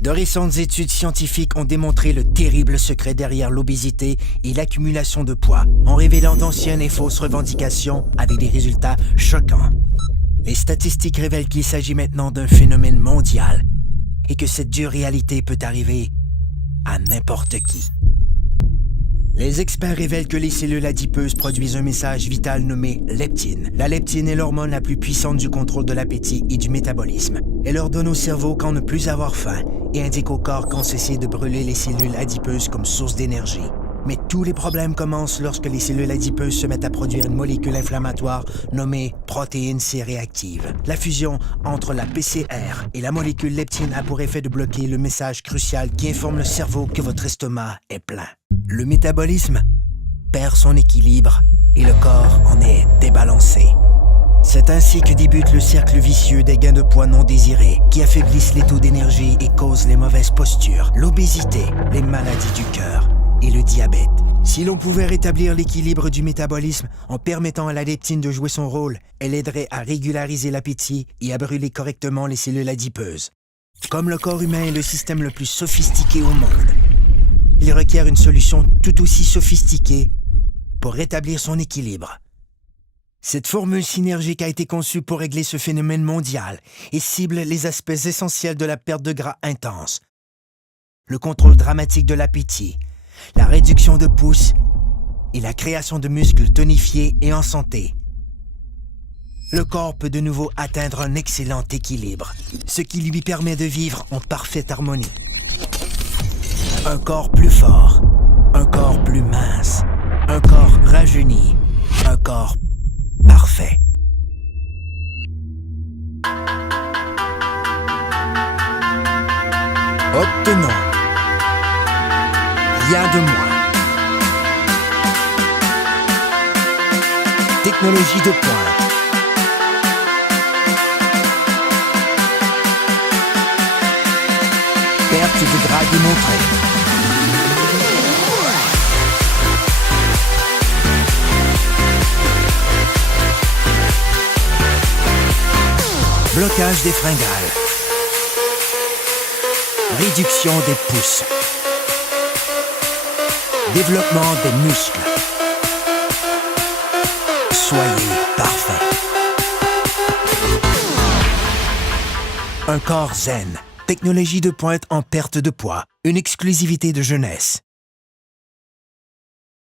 De récentes études scientifiques ont démontré le terrible secret derrière l'obésité et l'accumulation de poids, en révélant d'anciennes et fausses revendications avec des résultats choquants. Les statistiques révèlent qu'il s'agit maintenant d'un phénomène mondial et que cette dure réalité peut arriver à n'importe qui. Les experts révèlent que les cellules adipeuses produisent un message vital nommé leptine. La leptine est l'hormone la plus puissante du contrôle de l'appétit et du métabolisme. Elle ordonne au cerveau quand ne plus avoir faim et indique au corps quand cesser de brûler les cellules adipeuses comme source d'énergie. Mais tous les problèmes commencent lorsque les cellules adipeuses se mettent à produire une molécule inflammatoire nommée protéine C réactive. La fusion entre la PCR et la molécule leptine a pour effet de bloquer le message crucial qui informe le cerveau que votre estomac est plein. Le métabolisme perd son équilibre et le corps en est débalancé. C'est ainsi que débute le cercle vicieux des gains de poids non désirés qui affaiblissent les taux d'énergie et causent les mauvaises postures, l'obésité, les maladies du cœur et le diabète. Si l'on pouvait rétablir l'équilibre du métabolisme en permettant à la leptine de jouer son rôle, elle aiderait à régulariser l'appétit et à brûler correctement les cellules adipeuses. Comme le corps humain est le système le plus sophistiqué au monde, il requiert une solution tout aussi sophistiquée pour rétablir son équilibre. Cette formule synergique a été conçue pour régler ce phénomène mondial et cible les aspects essentiels de la perte de gras intense. Le contrôle dramatique de l'appétit, la réduction de pouces et la création de muscles tonifiés et en santé. Le corps peut de nouveau atteindre un excellent équilibre, ce qui lui permet de vivre en parfaite harmonie. Un corps plus fort, un corps plus mince, un corps rajeuni, un corps parfait. Obtenons rien de moins. Technologie de pointe. Perte de gras démontrée. Blocage des fringales. Réduction des pouces. Développement des muscles. Soyez parfait. Un corps zen. Technologie de pointe en perte de poids. Une exclusivité de jeunesse.